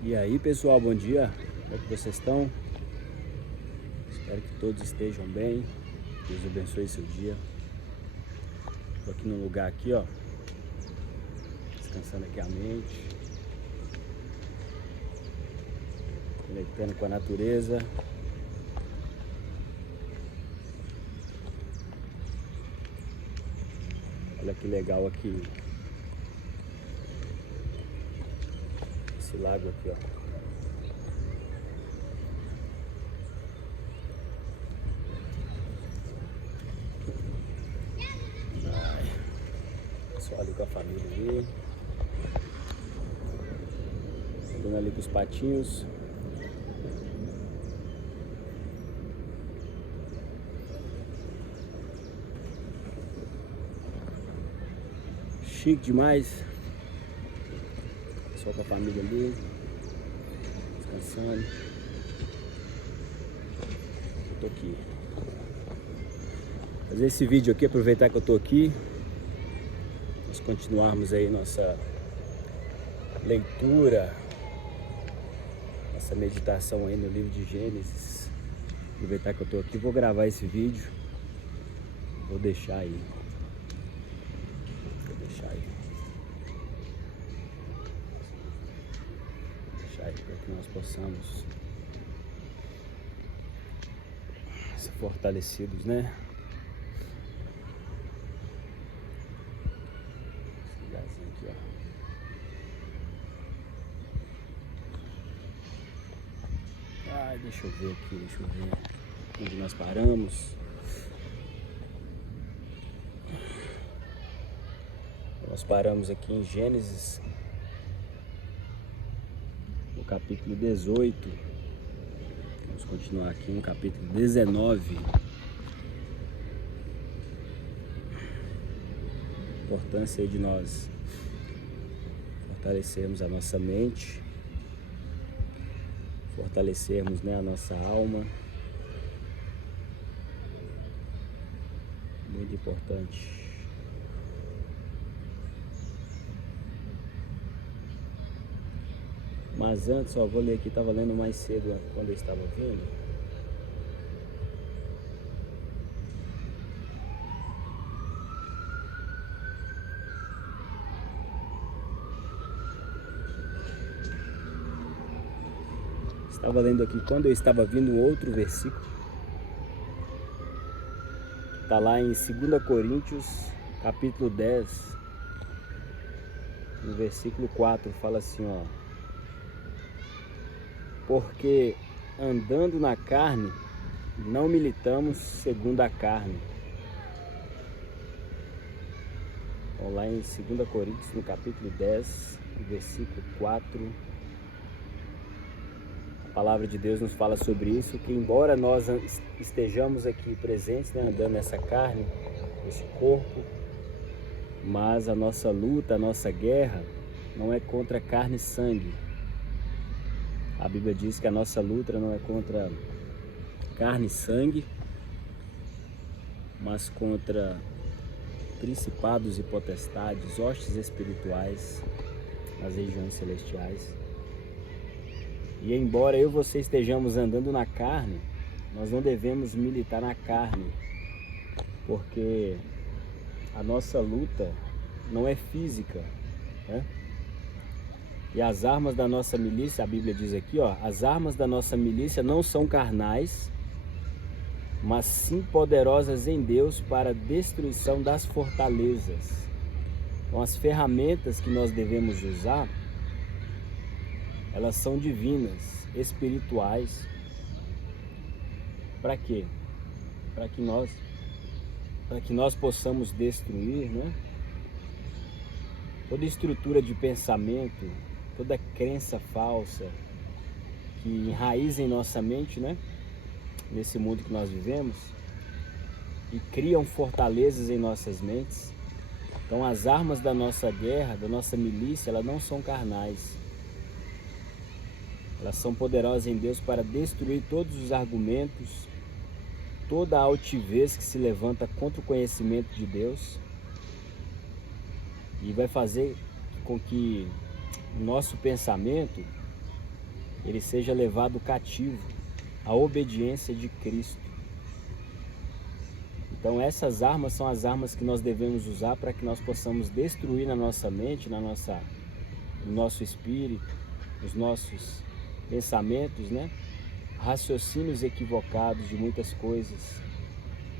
E aí pessoal, bom dia, como é que vocês estão? Espero que todos estejam bem, Deus abençoe seu dia. Estou aqui num lugar aqui, ó, descansando aqui a mente, conectando com a natureza. Olha que legal aqui, esse lago aqui, ó. Só ali com a família ali. Andando ali com os patinhos. Chique demais. Só com a família ali. Descansando. Eu tô aqui. Fazer esse vídeo aqui, aproveitar que eu tô aqui. Nós continuarmos aí nossa leitura, nossa meditação aí no livro de Gênesis. Aproveitar que eu tô aqui, vou gravar esse vídeo. Vou deixar aí. Vou deixar aí para que nós possamos ser fortalecidos, né? Esse lugarzinho aqui, ó. Ai, deixa eu ver onde nós paramos. Nós paramos aqui em Gênesis, no capítulo 18. Vamos continuar aqui no capítulo 19. A importância aí de nós fortalecermos a nossa mente, fortalecermos, né, a nossa alma. Muito importante. Mas antes, ó, vou ler aqui, estava lendo mais cedo quando eu estava vindo. Estava lendo aqui quando eu estava vindo um outro versículo. Está lá em 2 Coríntios, capítulo 10, no versículo 4, fala assim, ó. Porque andando na carne, não militamos segundo a carne. Então, lá em 2 Coríntios, no capítulo 10, versículo 4, a palavra de Deus nos fala sobre isso, que embora nós estejamos aqui presentes, né, andando nessa carne, nesse corpo, mas a nossa luta, a nossa guerra, não é contra carne e sangue. A Bíblia diz que a nossa luta não é contra carne e sangue, mas contra principados e potestades, hostes espirituais nas regiões celestiais. E embora eu e você estejamos andando na carne, nós não devemos militar na carne, porque a nossa luta não é física, né? E as armas da nossa milícia, a Bíblia diz aqui, ó, as armas da nossa milícia não são carnais, mas sim poderosas em Deus para a destruição das fortalezas. Então as ferramentas que nós devemos usar, elas são divinas, espirituais. Para quê? Para que nós possamos destruir, né, toda estrutura de pensamento, toda crença falsa que enraiza em nossa mente, né, nesse mundo que nós vivemos, e criam fortalezas em nossas mentes. Então as armas da nossa guerra, da nossa milícia, elas não são carnais. Elas são poderosas em Deus para destruir todos os argumentos, toda a altivez que se levanta contra o conhecimento de Deus, e vai fazer com que o nosso pensamento ele seja levado cativo à obediência de Cristo. Então essas armas são as armas que nós devemos usar para que nós possamos destruir na nossa mente, no nosso espírito, nos nossos pensamentos, né? Raciocínios equivocados de muitas coisas,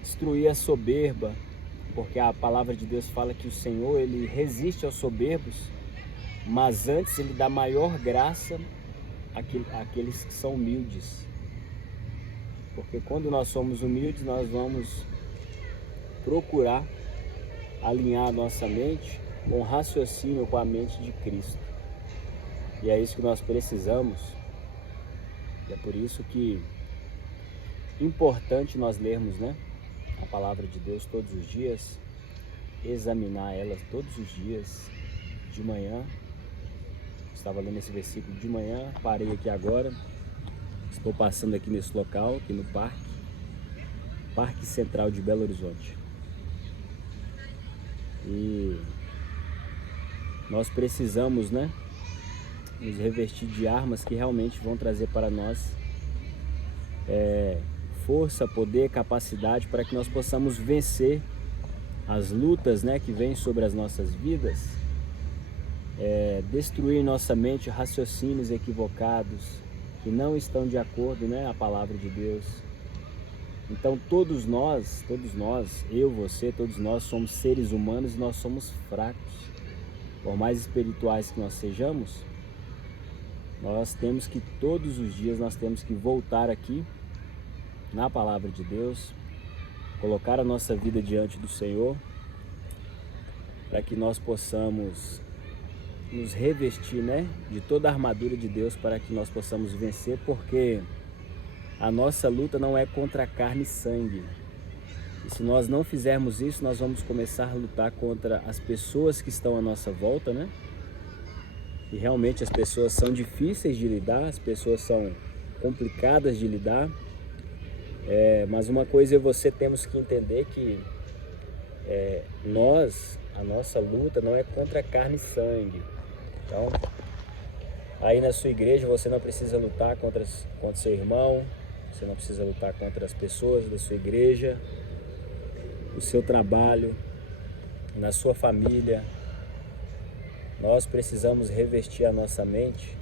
destruir a soberba, porque a palavra de Deus fala que o Senhor, ele resiste aos soberbos, mas antes ele dá maior graça àqueles que são humildes. Porque quando nós somos humildes, nós vamos procurar alinhar a nossa mente com o raciocínio, com a mente de Cristo. E é isso que nós precisamos. E é por isso que é importante nós lermos, né, a palavra de Deus todos os dias, examinar ela todos os dias, de manhã. Estava lendo esse versículo de manhã, parei aqui agora, estou passando aqui nesse local, aqui no Parque Central de Belo Horizonte. E nós precisamos, né, nos revestir de armas que realmente vão trazer para nós força, poder, capacidade para que nós possamos vencer as lutas, né, que vêm sobre as nossas vidas, destruir nossa mente raciocínios equivocados que não estão de acordo, né, a palavra de Deus. Então todos nós, eu, você, todos nós somos seres humanos e nós somos fracos. Por mais espirituais que nós sejamos, nós temos que todos os dias nós temos que voltar aqui na palavra de Deus, colocar a nossa vida diante do Senhor, para que nós possamos nos revestir, né, de toda a armadura de Deus, para que nós possamos vencer, porque a nossa luta não é contra carne e sangue. E se nós não fizermos isso, nós vamos começar a lutar contra as pessoas que estão à nossa volta, né? E realmente as pessoas são difíceis de lidar, as pessoas são complicadas de lidar. Mas uma coisa eu e você temos que entender que a nossa luta não é contra carne e sangue. Então, aí na sua igreja você não precisa lutar contra seu irmão, você não precisa lutar contra as pessoas da sua igreja, no seu trabalho, na sua família. Nós precisamos revestir a nossa mente,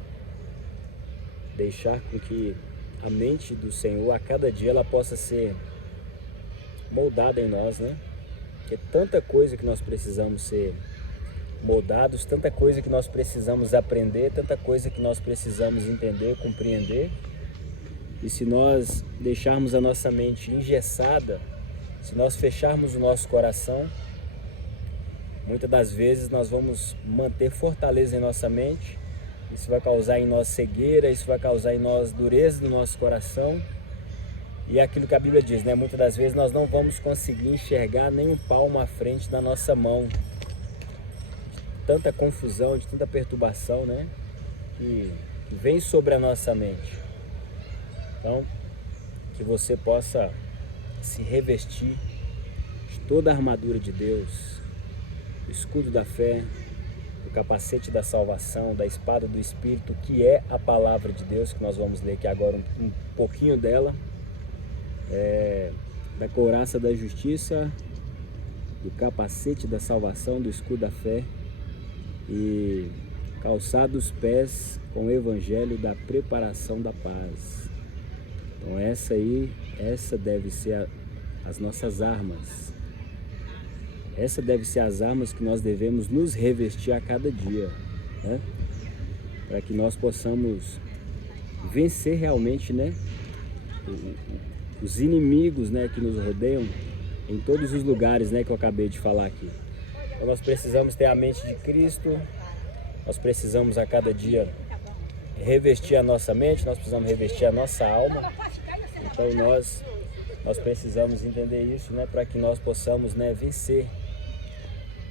deixar com que a mente do Senhor, a cada dia, ela possa ser moldada em nós, né? Porque tanta coisa que nós precisamos ser moldados, tanta coisa que nós precisamos aprender, tanta coisa que nós precisamos entender, compreender. E se nós deixarmos a nossa mente engessada, se nós fecharmos o nosso coração, muitas das vezes nós vamos manter fortaleza em nossa mente. Isso vai causar em nós cegueira, isso vai causar em nós dureza do nosso coração. E é aquilo que a Bíblia diz, né? Muitas das vezes nós não vamos conseguir enxergar nem um palmo à frente da nossa mão. De tanta confusão, de tanta perturbação, né? Que vem sobre a nossa mente. Então, que você possa se revestir de toda a armadura de Deus, o escudo da fé, o capacete da salvação, da espada do Espírito, que é a palavra de Deus, que nós vamos ler aqui agora um pouquinho dela, da couraça da justiça, do capacete da salvação, do escudo da fé, e calçar os pés com o evangelho da preparação da paz. Então essa deve ser as nossas armas. Essa deve ser as armas que nós devemos nos revestir a cada dia, né? Para que nós possamos vencer realmente, né, os inimigos, né, que nos rodeiam em todos os lugares, né, que eu acabei de falar aqui. Então nós precisamos ter a mente de Cristo, nós precisamos a cada dia revestir a nossa mente, nós precisamos revestir a nossa alma. Então nós precisamos entender isso, né, para que nós possamos, né, vencer.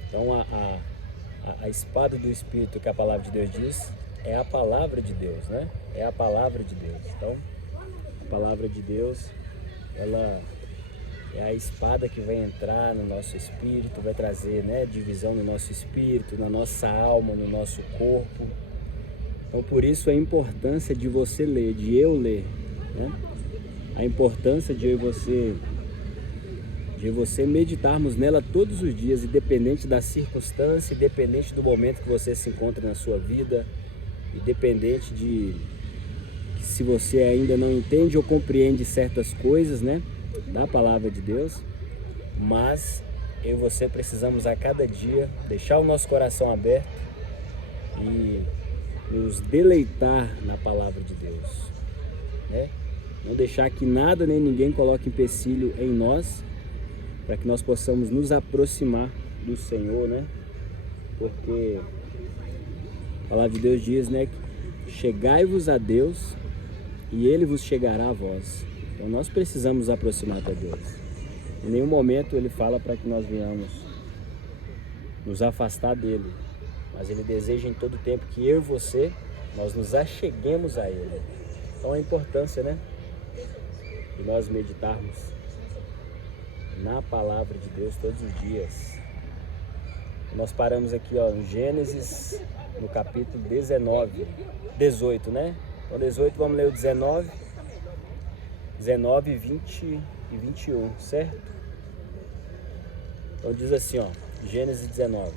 Então a espada do Espírito, que a palavra de Deus diz, é a palavra de Deus, né? É a palavra de Deus. Então a palavra de Deus, ela é a espada que vai entrar no nosso espírito, vai trazer, né, divisão no nosso espírito, na nossa alma, no nosso corpo. Então, por isso a importância de você ler, de eu ler, né? A importância de eu e você meditarmos nela todos os dias, independente da circunstância, independente do momento que você se encontra na sua vida, independente de se você ainda não entende ou compreende certas coisas, né, da palavra de Deus, mas eu e você precisamos a cada dia deixar o nosso coração aberto e nos deleitar na palavra de Deus, né? Não deixar que nada nem ninguém coloque empecilho em nós, para que nós possamos nos aproximar do Senhor, né? Porque a palavra de Deus diz, né, que chegai-vos a Deus e Ele vos chegará a vós. Então nós precisamos nos aproximar de Deus. Em nenhum momento Ele fala para que nós venhamos nos afastar dEle, mas Ele deseja em todo tempo que eu e você, nós nos acheguemos a Ele. Então a importância, né, de nós meditarmos na palavra de Deus todos os dias. Nós paramos aqui, ó, em Gênesis, no capítulo 18, né? Então 18, vamos ler o 19, 20 e 21, certo? Então diz assim, ó, Gênesis 19.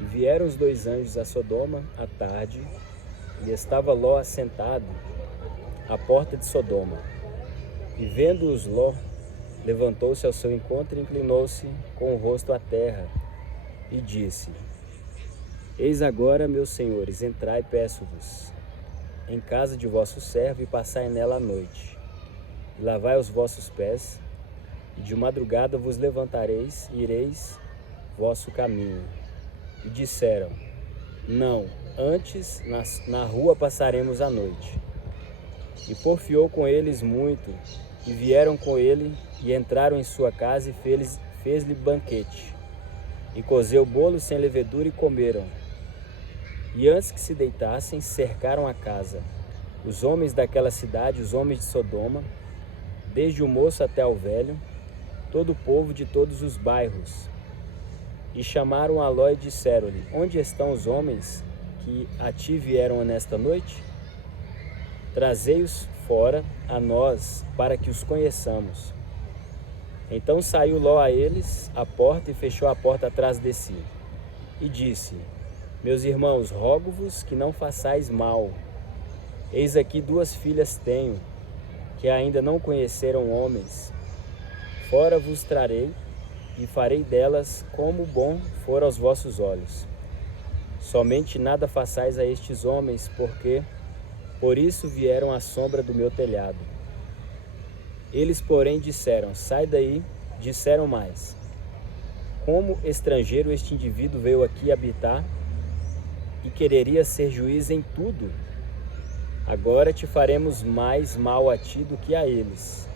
E vieram os dois anjos a Sodoma à tarde, e estava Ló assentado à porta de Sodoma. E vendo-os Ló, levantou-se ao seu encontro e inclinou-se com o rosto à terra e disse: Eis agora, meus senhores, entrai, peço-vos, em casa de vosso servo e passai nela a noite. E lavai os vossos pés, e de madrugada vos levantareis e ireis vosso caminho. E disseram: Não, antes na rua passaremos a noite. E porfiou com eles muito, e vieram com ele, e entraram em sua casa, e fez-lhe banquete. E cozeu bolos sem levedura, e comeram. E antes que se deitassem, cercaram a casa, os homens daquela cidade, os homens de Sodoma, desde o moço até o velho, todo o povo de todos os bairros. E chamaram a Ló e disseram-lhe: Onde estão os homens que a ti vieram nesta noite? Trazei-os fora a nós, para que os conheçamos. Então saiu Ló a eles à porta e fechou a porta atrás de si. E disse: Meus irmãos, rogo-vos que não façais mal. Eis aqui 2 filhas tenho, que ainda não conheceram homens. Fora vos trarei, e farei delas como bom for aos vossos olhos. Somente nada façais a estes homens, porque por isso vieram à sombra do meu telhado. Eles, porém, disseram: Sai daí. Disseram mais: Como estrangeiro este indivíduo veio aqui habitar e quereria ser juiz em tudo? Agora te faremos mais mal a ti do que a eles.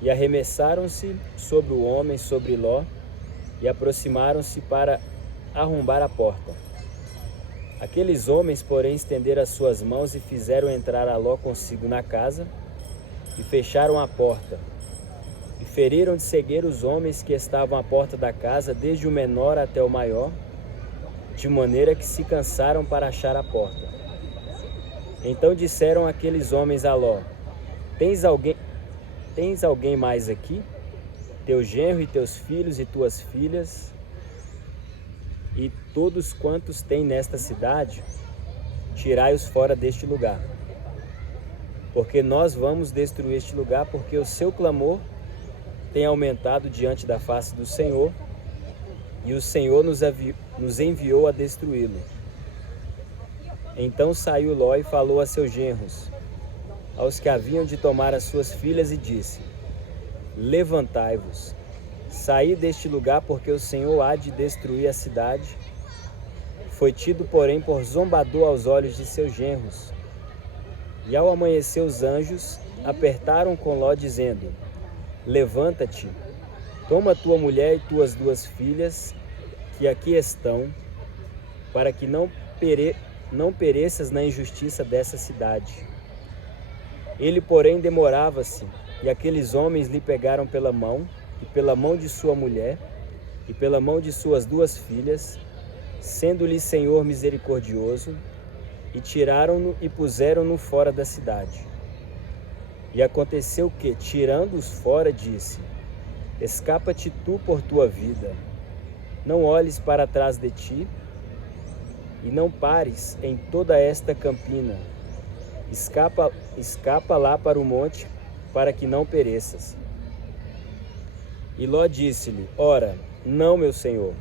E arremessaram-se sobre o homem, sobre Ló, e aproximaram-se para arrombar a porta. Aqueles homens, porém, estenderam as suas mãos e fizeram entrar a Ló consigo na casa, e fecharam a porta. E feriram de cegueira os homens que estavam à porta da casa, desde o menor até o maior, de maneira que se cansaram para achar a porta. Então disseram aqueles homens a Ló: Tens alguém mais aqui? Teu genro e teus filhos e tuas filhas, e todos quantos têm nesta cidade, tirai-os fora deste lugar. Porque nós vamos destruir este lugar, porque o seu clamor tem aumentado diante da face do Senhor, e o Senhor nos enviou a destruí-lo. Então saiu Ló e falou a seus genros, aos que haviam de tomar as suas filhas, e disse: Levantai-vos, saí deste lugar, porque o Senhor há de destruir a cidade. Foi tido, porém, por zombador aos olhos de seus genros. E ao amanhecer os anjos apertaram com Ló, dizendo: Levanta-te, toma tua mulher e tuas 2 filhas, que aqui estão, para que não pereças na injustiça dessa cidade. Ele, porém, demorava-se, e aqueles homens lhe pegaram pela mão, e pela mão de sua mulher, e pela mão de suas 2 filhas, sendo-lhe Senhor misericordioso, e tiraram-no e puseram-no fora da cidade. E aconteceu que, tirando-os fora, disse: escapa-te tu por tua vida, não olhes para trás de ti, e não pares em toda esta campina. Escapa lá para o monte, para que não pereças. E Ló disse-lhe: ora, não, meu senhor,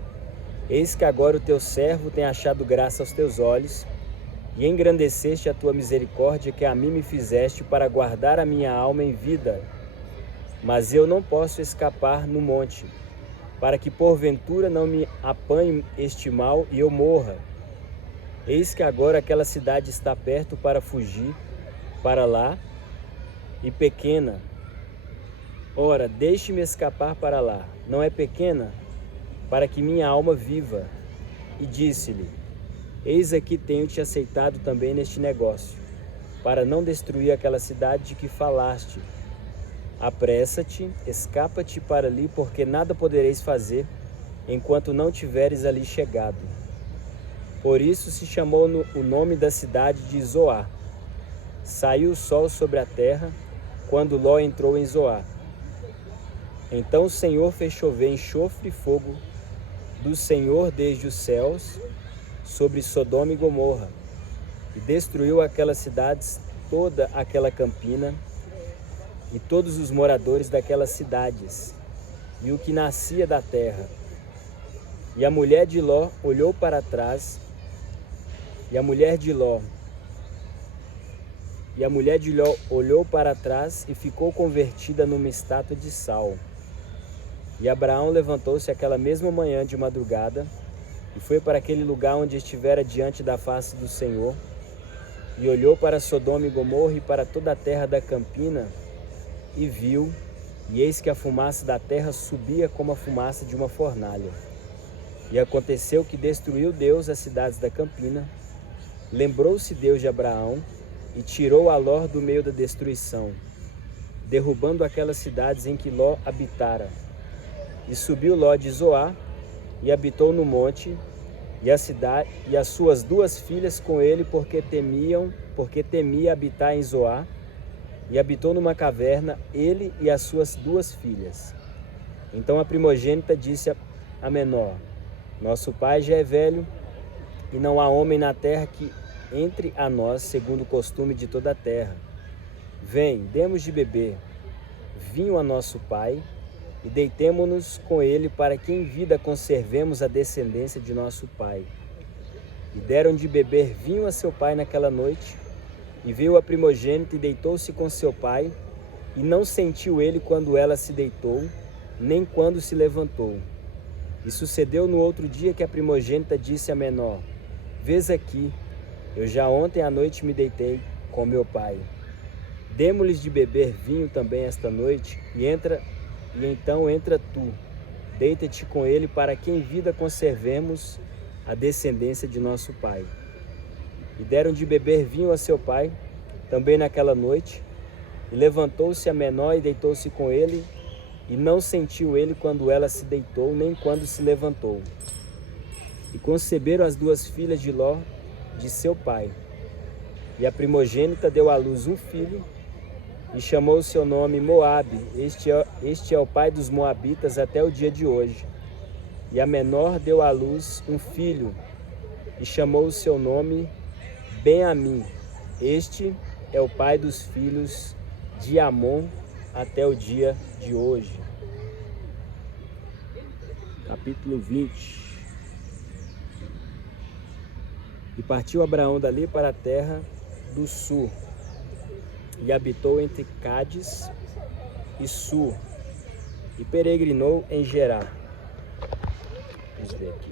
eis que agora o teu servo tem achado graça aos teus olhos, e engrandeceste a tua misericórdia que a mim me fizeste para guardar a minha alma em vida. Mas eu não posso escapar no monte, para que porventura não me apanhe este mal e eu morra. Eis que agora aquela cidade está perto para fugir para lá, e pequena. Ora, deixe-me escapar para lá, não é pequena, para que minha alma viva. E disse-lhe: eis aqui tenho-te aceitado também neste negócio, para não destruir aquela cidade de que falaste. Apressa-te, escapa-te para ali, porque nada podereis fazer, enquanto não tiveres ali chegado. Por isso se chamou o nome da cidade de Zoar. Saiu o sol sobre a terra, quando Ló entrou em Zoar. Então o Senhor fez chover enxofre e fogo do Senhor desde os céus sobre Sodoma e Gomorra, e destruiu aquelas cidades, toda aquela campina, e todos os moradores daquelas cidades, e o que nascia da terra. E a mulher de Ló olhou para trás, e a mulher de Ló olhou para trás e ficou convertida numa estátua de sal. E Abraão levantou-se aquela mesma manhã de madrugada, e foi para aquele lugar onde estivera diante da face do Senhor, e olhou para Sodoma e Gomorra e para toda a terra da campina, e viu, e eis que a fumaça da terra subia como a fumaça de uma fornalha. E aconteceu que destruiu Deus as cidades da campina, lembrou-se Deus de Abraão, e tirou a Ló do meio da destruição, derrubando aquelas cidades em que Ló habitara. E subiu Ló de Zoar, e habitou no monte, e a cidade e as suas duas filhas com ele, porque temia habitar em Zoar, e habitou numa caverna, ele e as suas duas filhas. Então a primogênita disse a menor: nosso pai já é velho, e não há homem na terra que entre a nós, segundo o costume de toda a terra. Vem, demos de beber vinho a nosso pai, e deitemo-nos com ele, para que em vida conservemos a descendência de nosso pai. E deram de beber vinho a seu pai naquela noite, e veio a primogênita e deitou-se com seu pai, e não sentiu ele quando ela se deitou, nem quando se levantou. E sucedeu no outro dia que a primogênita disse à menor: vês aqui, eu já ontem à noite me deitei com meu pai. Demo-lhes de beber vinho também esta noite, e então entra tu, deita-te com ele, para que em vida conservemos a descendência de nosso pai. E deram de beber vinho a seu pai, também naquela noite, e levantou-se a menor e deitou-se com ele, e não sentiu ele quando ela se deitou, nem quando se levantou. E conceberam as duas filhas de Ló, de seu pai. E a primogênita deu à luz um filho, e chamou o seu nome Moabe. Este é o pai dos moabitas até o dia de hoje. E a menor deu à luz um filho, e chamou o seu nome Ben-Amim. Este é o pai dos filhos de Amon até o dia de hoje. Capítulo 20. E partiu Abraão dali para a terra do sul, e habitou entre Cádiz e Sur, e peregrinou em Gerar. Vamos ver aqui.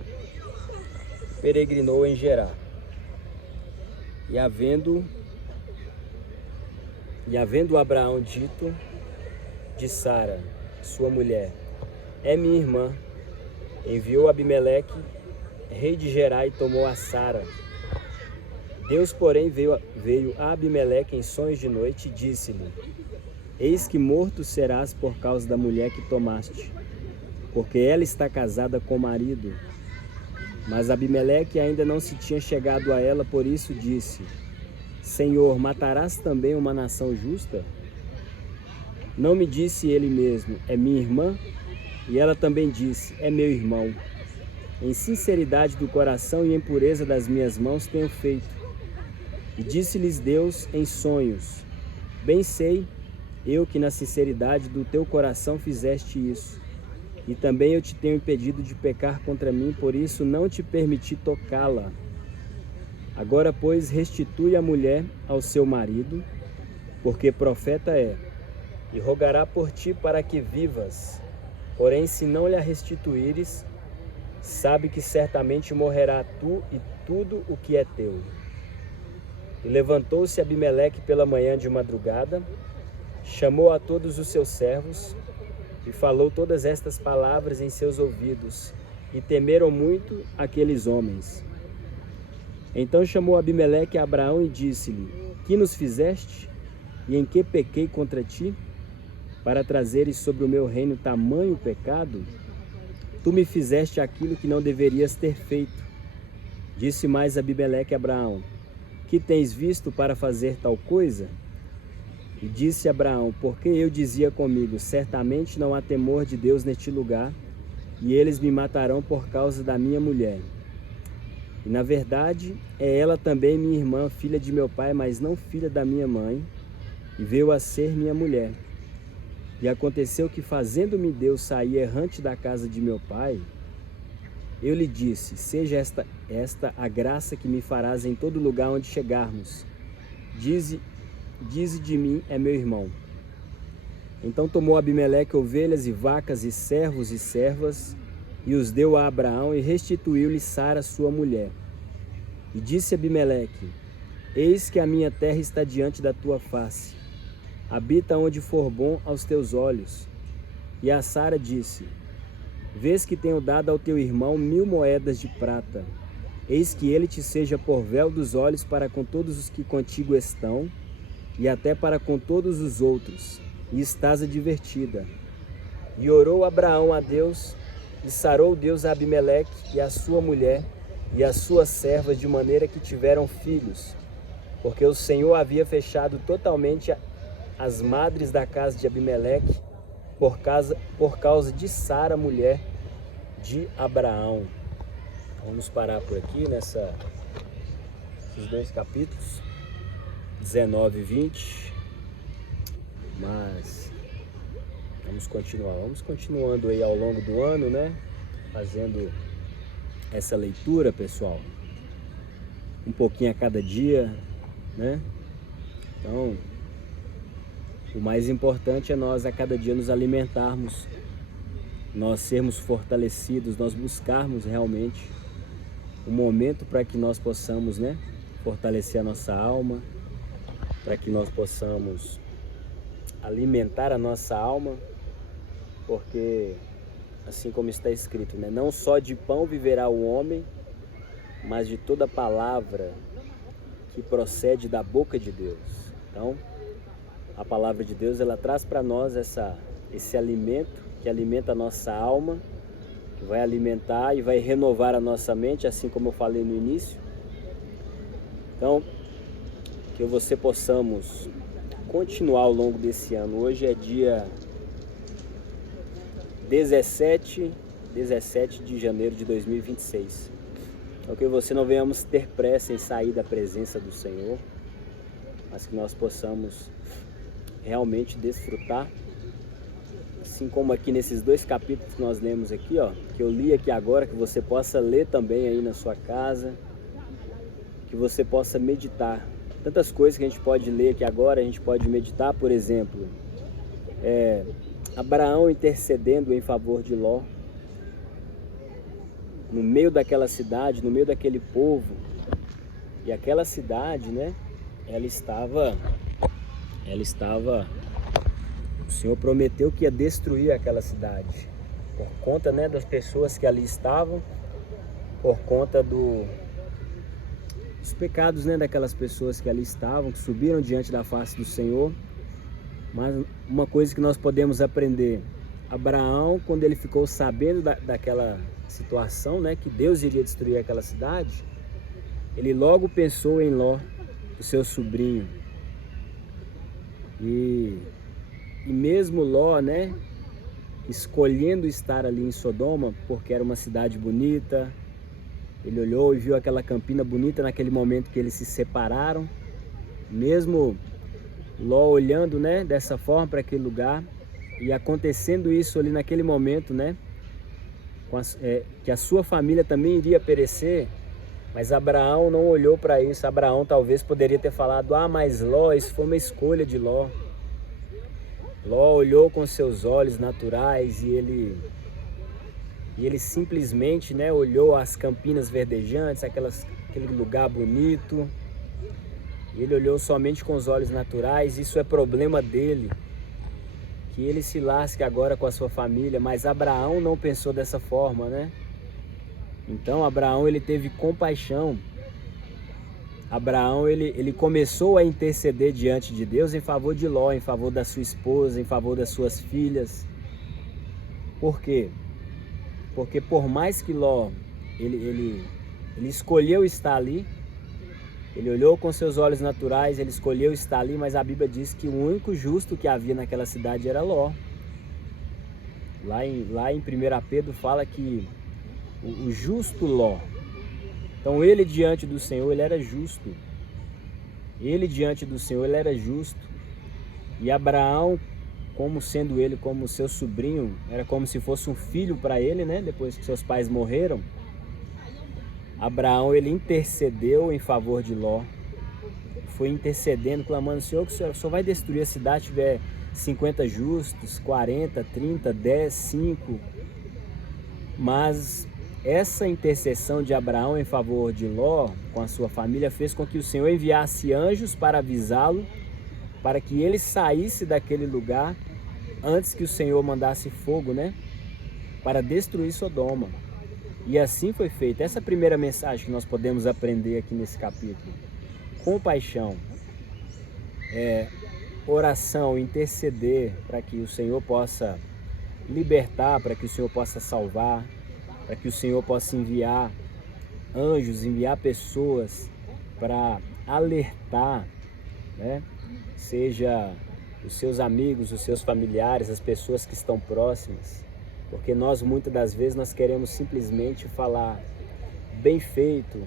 Peregrinou em Gerar. E havendo Abraão dito de Sara, sua mulher: é minha irmã, enviou Abimeleque, rei de Gerar, e tomou a Sara. Deus, porém, veio a Abimeleque em sonhos de noite e disse-lhe: eis que morto serás por causa da mulher que tomaste, porque ela está casada com o marido. Mas Abimeleque ainda não se tinha chegado a ela, por isso disse: Senhor, matarás também uma nação justa? Não me disse ele mesmo: é minha irmã? E ela também disse: é meu irmão. Em sinceridade do coração e em pureza das minhas mãos tenho feito. E disse-lhes Deus em sonhos: bem sei eu que na sinceridade do teu coração fizeste isso. E também eu te tenho impedido de pecar contra mim, por isso não te permiti tocá-la. Agora, pois, restitui a mulher ao seu marido, porque profeta é, e rogará por ti para que vivas. Porém, se não lhe a restituíres, sabe que certamente morrerá tu e tudo o que é teu. E levantou-se Abimeleque pela manhã de madrugada, chamou a todos os seus servos e falou todas estas palavras em seus ouvidos, e temeram muito aqueles homens. Então chamou Abimeleque a Abraão e disse-lhe: que nos fizeste? E em que pequei contra ti? Para trazeres sobre o meu reino tamanho pecado? Tu me fizeste aquilo que não deverias ter feito. Disse mais Abimeleque a Abraão: que tens visto para fazer tal coisa? E disse Abraão: porque eu dizia comigo, certamente não há temor de Deus neste lugar, e eles me matarão por causa da minha mulher. E na verdade é ela também minha irmã, filha de meu pai, mas não filha da minha mãe, e veio a ser minha mulher. E aconteceu que, fazendo-me Deus sair errante da casa de meu pai, eu lhe disse: seja esta a graça que me farás em todo lugar onde chegarmos. Dize de mim, é meu irmão. Então tomou Abimeleque ovelhas e vacas e servos e servas, e os deu a Abraão, e restituiu-lhe Sara, sua mulher. E disse Abimeleque: eis que a minha terra está diante da tua face. Habita onde for bom aos teus olhos. E a Sara disse: vês que tenho dado ao teu irmão 1000 moedas de prata. Eis que ele te seja por véu dos olhos para com todos os que contigo estão, e até para com todos os outros, e estás advertida. E orou Abraão a Deus, e sarou Deus a Abimeleque e a sua mulher e as suas servas, de maneira que tiveram filhos, porque o Senhor havia fechado totalmente as madres da casa de Abimeleque, por causa de Sara, mulher de Abraão. Vamos parar por aqui nesses 2 capítulos, 19 e 20, mas vamos continuando aí ao longo do ano, né? Fazendo essa leitura, pessoal, um pouquinho a cada dia, né? Então, o mais importante é nós a cada dia nos alimentarmos, nós sermos fortalecidos, nós buscarmos realmente um momento para que nós possamos, né, fortalecer a nossa alma, para que nós possamos alimentar a nossa alma, porque assim como está escrito, né, não só de pão viverá o homem, mas de toda palavra que procede da boca de Deus. Então, a palavra de Deus, ela traz para nós esse alimento que alimenta a nossa alma, que vai alimentar e vai renovar a nossa mente, assim como eu falei no início. Então, que você possamos continuar ao longo desse ano. Hoje é dia 17 de janeiro de 2026. Então, que você não venhamos ter pressa em sair da presença do Senhor, mas que nós possamos realmente desfrutar, assim como aqui nesses 2 capítulos que nós lemos aqui, ó, que eu li aqui agora, que você possa ler também aí na sua casa, que você possa meditar. Tantas coisas que a gente pode ler aqui agora, a gente pode meditar, por exemplo, Abraão intercedendo em favor de Ló, no meio daquela cidade, no meio daquele povo, e aquela cidade, né, ela estava, o Senhor prometeu que ia destruir aquela cidade, por conta, né, das pessoas que ali estavam, por conta dos pecados, né, daquelas pessoas que ali estavam, que subiram diante da face do Senhor. Mas uma coisa que nós podemos aprender Abraão, quando ele ficou sabendo daquela situação, né, que Deus iria destruir aquela cidade, ele logo pensou em Ló, o seu sobrinho. E mesmo Ló, né, escolhendo estar ali em Sodoma, porque era uma cidade bonita, ele olhou e viu aquela campina bonita naquele momento que eles se separaram. Mesmo Ló olhando, né, dessa forma para aquele lugar e acontecendo isso ali naquele momento, né, que a sua família também iria perecer, mas Abraão não olhou para isso. Abraão talvez poderia ter falado: ah, mas Ló, isso foi uma escolha de Ló. Ló olhou com seus olhos naturais e ele simplesmente, né, olhou as campinas verdejantes, aquele lugar bonito. Ele olhou somente com os olhos naturais. Isso é problema dele, que ele se lasque agora com a sua família. Mas Abraão não pensou dessa forma, né? Então Abraão, ele teve compaixão. Abraão, ele começou a interceder diante de Deus em favor de Ló, em favor da sua esposa, em favor das suas filhas. Por quê? Porque por mais que Ló, ele escolheu estar ali, ele olhou com seus olhos naturais, ele escolheu estar ali, mas a Bíblia diz que o único justo que havia naquela cidade era Ló. Lá em 1 Pedro fala que o justo Ló, então ele diante do Senhor, ele era justo. Ele diante do Senhor, ele era justo. E Abraão, como sendo ele como seu sobrinho, era como se fosse um filho para ele, né? Depois que seus pais morreram, Abraão, ele intercedeu em favor de Ló. Foi intercedendo, clamando: Senhor, que o Senhor vai destruir a cidade se tiver 50 justos, 40, 30, 10, 5. Mas essa intercessão de Abraão em favor de Ló, com a sua família, fez com que o Senhor enviasse anjos para avisá-lo, para que ele saísse daquele lugar antes que o Senhor mandasse fogo, né, para destruir Sodoma. E assim foi feito. Essa é a primeira mensagem que nós podemos aprender aqui nesse capítulo. Compaixão, oração, interceder para que o Senhor possa libertar, para que o Senhor possa salvar, para que o Senhor possa enviar anjos, enviar pessoas para alertar, né? Seja os seus amigos, os seus familiares, as pessoas que estão próximas. Porque nós, muitas das vezes, nós queremos simplesmente falar: bem feito,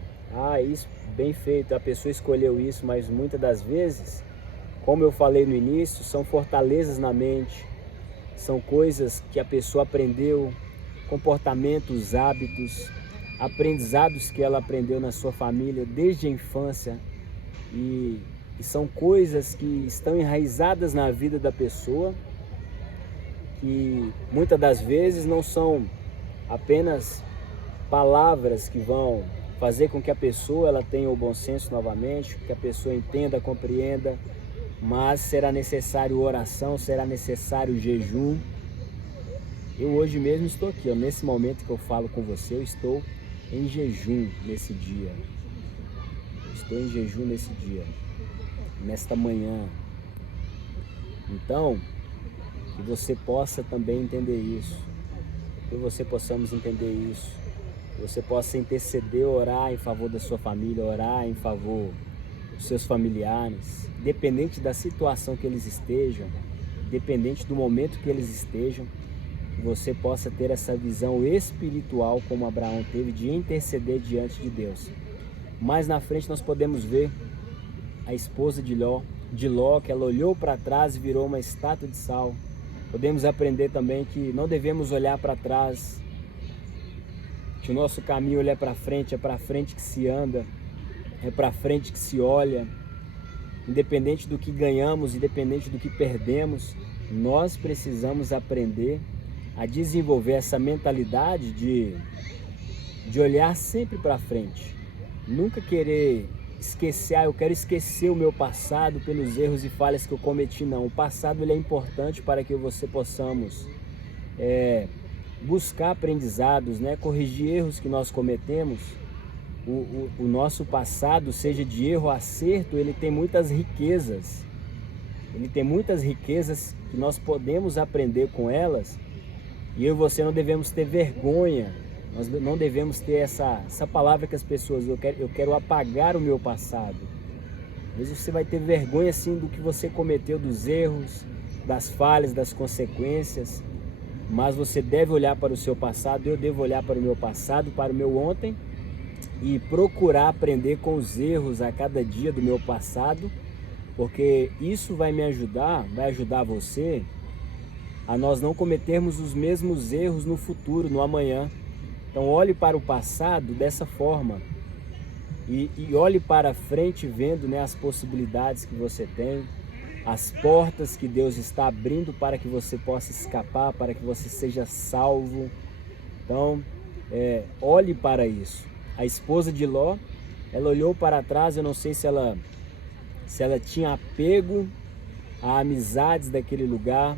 isso, bem feito, a pessoa escolheu isso, mas muitas das vezes, como eu falei no início, são fortalezas na mente, são coisas que a pessoa aprendeu, comportamentos, hábitos, aprendizados que ela aprendeu na sua família desde a infância, e são coisas que estão enraizadas na vida da pessoa, que muitas das vezes não são apenas palavras que vão fazer com que a pessoa ela tenha o bom senso novamente, que a pessoa entenda, compreenda, mas será necessário oração, será necessário jejum. Eu hoje mesmo estou aqui, nesse momento que eu falo com você, eu estou em jejum nesse dia. Estou em jejum nesse dia, nesta manhã. Então, que você possa também entender isso, que você possamos entender isso, que você possa interceder, orar em favor da sua família, orar em favor dos seus familiares, independente da situação que eles estejam, independente do momento que eles estejam, que você possa ter essa visão espiritual como Abraão teve, de interceder diante de Deus. Mais na frente nós podemos ver a esposa de Ló, que ela olhou para trás e virou uma estátua de sal. Podemos aprender também que não devemos olhar para trás, que o nosso caminho é para frente, é para frente que se anda, é para frente que se olha. Independente do que ganhamos, independente do que perdemos, nós precisamos aprender a desenvolver essa mentalidade de olhar sempre para frente. Nunca querer esquecer, eu quero esquecer o meu passado pelos erros e falhas que eu cometi, não. O passado ele é importante para que você possamos buscar aprendizados, né? Corrigir erros que nós cometemos. O nosso passado, seja de erro ou acerto, ele tem muitas riquezas. Ele tem muitas riquezas que nós podemos aprender com elas E eu e você não devemos ter vergonha, nós não devemos ter essa palavra que as pessoas, eu quero apagar o meu passado. Às vezes você vai ter vergonha assim do que você cometeu, dos erros, das falhas, das consequências, mas você deve olhar para o seu passado, eu devo olhar para o meu passado, para o meu ontem e procurar aprender com os erros a cada dia do meu passado, porque isso vai me ajudar, vai ajudar você a nós não cometermos os mesmos erros no futuro, no amanhã. Então olhe para o passado dessa forma e olhe para frente vendo, né, as possibilidades que você tem, as portas que Deus está abrindo para que você possa escapar, para que você seja salvo. Então olhe para isso. A esposa de Ló, ela olhou para trás, eu não sei se ela tinha apego a amizades daquele lugar,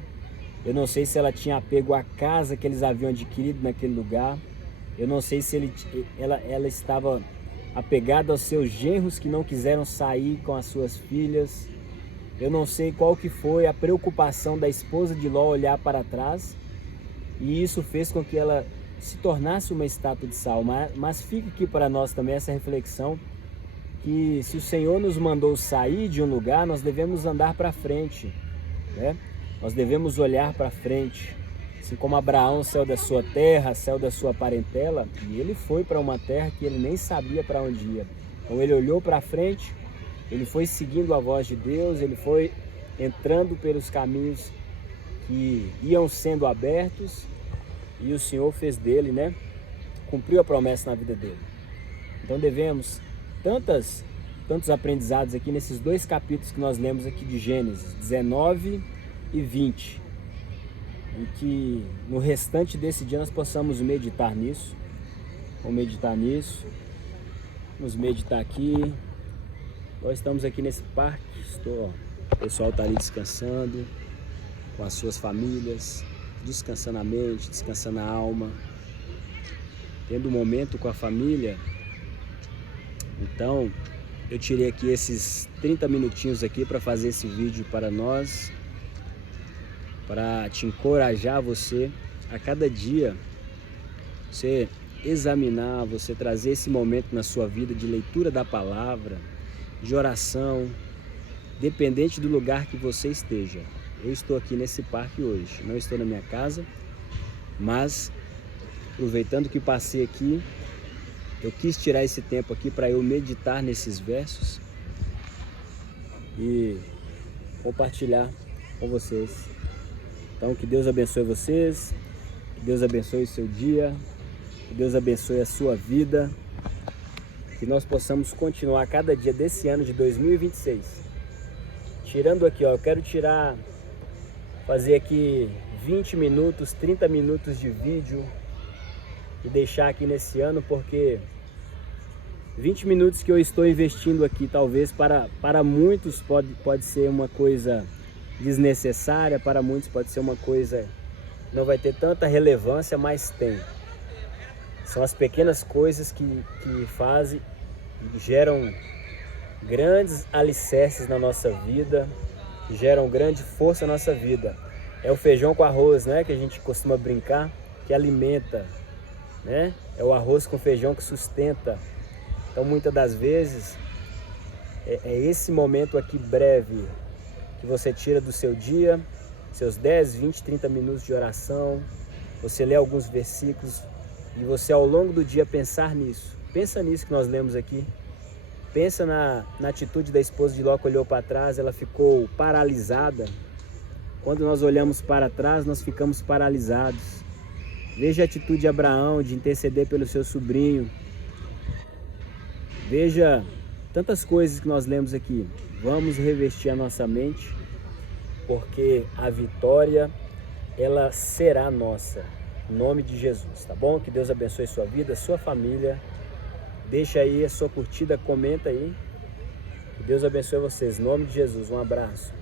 eu não sei se ela tinha apego à casa que eles haviam adquirido naquele lugar, eu não sei se ela estava apegada aos seus genros que não quiseram sair com as suas filhas, eu não sei qual que foi a preocupação da esposa de Ló olhar para trás, e isso fez com que ela se tornasse uma estátua de sal, mas fica aqui para nós também essa reflexão, que se o Senhor nos mandou sair de um lugar, nós devemos andar para frente, né? Nós devemos olhar para frente, assim como Abraão saiu da sua terra, saiu da sua parentela, e ele foi para uma terra que ele nem sabia para onde ia. Então ele olhou para frente, ele foi seguindo a voz de Deus, ele foi entrando pelos caminhos que iam sendo abertos, e o Senhor fez dele, né? Cumpriu a promessa na vida dele. Então devemos tantos aprendizados aqui nesses dois capítulos que nós lemos aqui de Gênesis, 19 e 20. E que no restante desse dia nós possamos meditar nisso. Vamos meditar nisso. Vamos meditar aqui. Nós estamos aqui nesse parque. O pessoal está ali descansando com as suas famílias, descansando a mente, descansando a alma, tendo um momento com a família. Então eu tirei aqui esses 30 minutinhos aqui para fazer esse vídeo para nós, para te encorajar você a cada dia você examinar, você trazer esse momento na sua vida de leitura da palavra, de oração, dependente do lugar que você esteja. Eu estou aqui nesse parque hoje, não estou na minha casa, mas aproveitando que passei aqui, eu quis tirar esse tempo aqui para eu meditar nesses versos e compartilhar com vocês. Então que Deus abençoe vocês, que Deus abençoe o seu dia, que Deus abençoe a sua vida, que nós possamos continuar cada dia desse ano de 2026. Tirando aqui, ó, eu quero fazer aqui 20 minutos, 30 minutos de vídeo e deixar aqui nesse ano, porque 20 minutos que eu estou investindo aqui, talvez para muitos pode ser uma coisa desnecessária, para muitos pode ser uma coisa que não vai ter tanta relevância, mas tem. São as pequenas coisas que fazem e geram grandes alicerces na nossa vida, que geram grande força na nossa vida. É o feijão com arroz, né, que a gente costuma brincar, que alimenta, né? É o arroz com feijão que sustenta. Então muitas das vezes é esse momento aqui breve que você tira do seu dia, seus 10, 20, 30 minutos de oração, você lê alguns versículos e você ao longo do dia pensar nisso. Pensa nisso que nós lemos aqui. Pensa na atitude da esposa de Ló que olhou para trás, ela ficou paralisada. Quando nós olhamos para trás, nós ficamos paralisados. Veja a atitude de Abraão de interceder pelo seu sobrinho. Veja tantas coisas que nós lemos aqui. Vamos revestir a nossa mente, porque a vitória, ela será nossa. Em nome de Jesus, tá bom? Que Deus abençoe sua vida, sua família. Deixa aí a sua curtida, comenta aí. Que Deus abençoe vocês. Em nome de Jesus, um abraço.